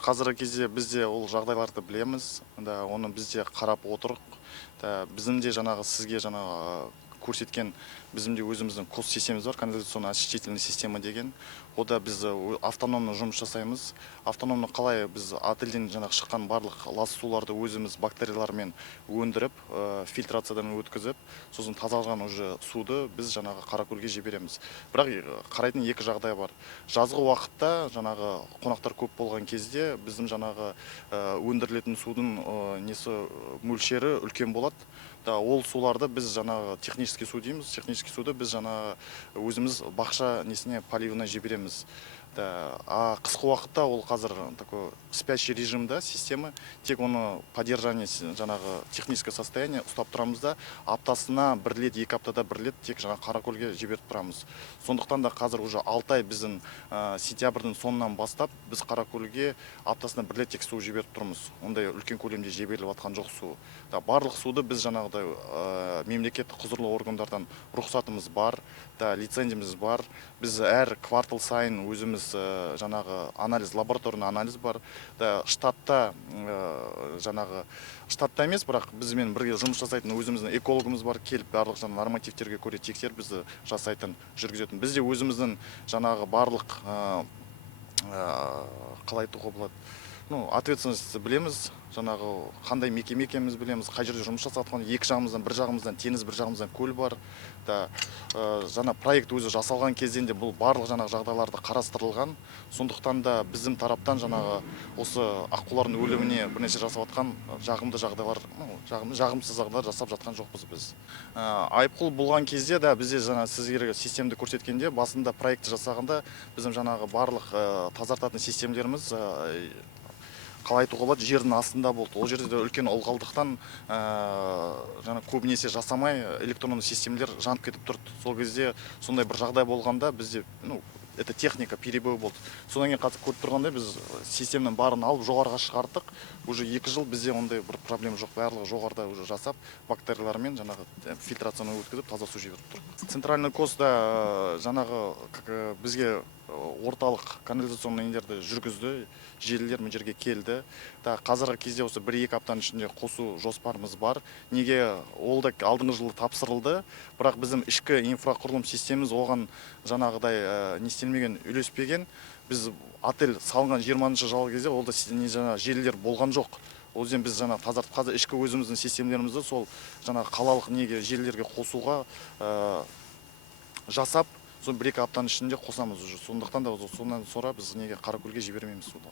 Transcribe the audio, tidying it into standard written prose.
Қазіргі кезде біз де ол жағдайларды білеміз, оны біз де қарап отырық. Біздің де жаңағы сізге жаңағы көрсеткен біздің де өзіміздің кос системамыз бар, канализационно очистительная система деген. Ода біз автономны жұмыс жасаймыз. Автономны қалай біз отельден жаңағы шыққан барлық лас суларды өзіміз бактериялармен өндіріп, фильтрациядан өткізіп, сосын тазалған уже суды біз жаңағы Қаракөлге жібереміз. Бірақ қарайтын екі жағдай бар. Жазғы уақытта жаңағы қонақтар көп болған кезде біздің жаңағы өндірілетін судың мөлшері үлкен болады. Ол суларды біз жаңағы технический су дейміз. Технический суды біз жаңағы өзіміз бақша поливына жібереміз. А қысқы уақытта ол қазір такой спящий режимда система, тек оны поддержание жаңағы техническое состояние ұстап тұрамыз да, аптасына бір рет, екі аптада бір рет тек жаңағы Қаракөлге жіберіп тұрамыз. Сондықтан да қазір уже 6 ай біздің сентябрьдің соңынан бастап біз Қаракөлге аптасына бір рет тек су жіберіп тұрмыз. Ондай үлкен көлемде жіберіліп жатқан жоқ су. Барлық суды біз жаңағыдай мемлекеттік құзырлы органдардан рұқсатымыз бар, лицензиямыз бар. Біз әр квартал сайын өзіміз жаңағы анализ, лабораторный анализ бар. Штатта жаңағы штатта емес, бірақ бізмен бірге жұмыс жасайтын өзіміздің экологымыз бар, келіп барлық жаңағы нормативтерге көре тексеріп бізді жасайтын, жүргізетін. Бізде өзіміздің жаңағы барлық қалай айтуға болады, ответственность білеміз, жаңағы қандай мекеме екенімізді білеміз, қай жерде жұмыс жасап жатқан, екі жағымыздан, бір жағымыздан теңіз, бір жағымыздан көл бар. Жаңа проект өзі жасалған кезден де бұл барлық жаңағы жағдайларды қарастырылған. Сондықтан да біздің тараптан жаңағы осы аққулардың өліміне бірнәрсе жасап жатқан жағымды жағдайлар, жағымсыз жағдайлар жасап жатқан жоқпыз біз. Айыппұл болған кезде бізде жаңа сіздерге системді көрсеткенде, басында проект жасағанда біздің жаңағы барлық тазартатын системаларымыз қалай айтуға болады, жердің астында болды. Ол жерде үлкен ылғалдықтан жаңа көбінесе жасамай электронды системалар жанып кетіп тұрды. Сол кезде сондай бір жағдай болғанда бізде это техника перебой болды. Содан кейін көріп тұрғандай біз системаның барын алып жоғарыға шығардық. Уже 2 жыл бізде ондай бір проблема жоқ. Барлығы жоғарыда уже жасап, бактериялармен жаңағы фильтрацияны өткізіп, таза су жіберіп тұр. Центральный коста жаңағы бізге орталық канализационный нелерді жүргізді, желілер мына жерге келді. Қазіргі кезде осы 1-2 аптаның ішінде қосу жоспарымыз бар. Неге ол да алдыңғы жылы тапсырылды, бірақ біздің ішкі инфрақұрылым системамыз оған жаңағыдай не істелмеген, үлеспеген. Біз отель салынған 20-шы жылғы кезде ол да жаңа желілер болған жоқ. Ол yüzden біз жаңа тазартып, қазір ішкі өзіміздің системаларымызды сол жаңа қалалық желілерге қосуға жасап, сол 1-2 аптаның ішінде қосамыз уже. Сондықтан да сонан sonra біз Қаракөлге жібермейміз суды.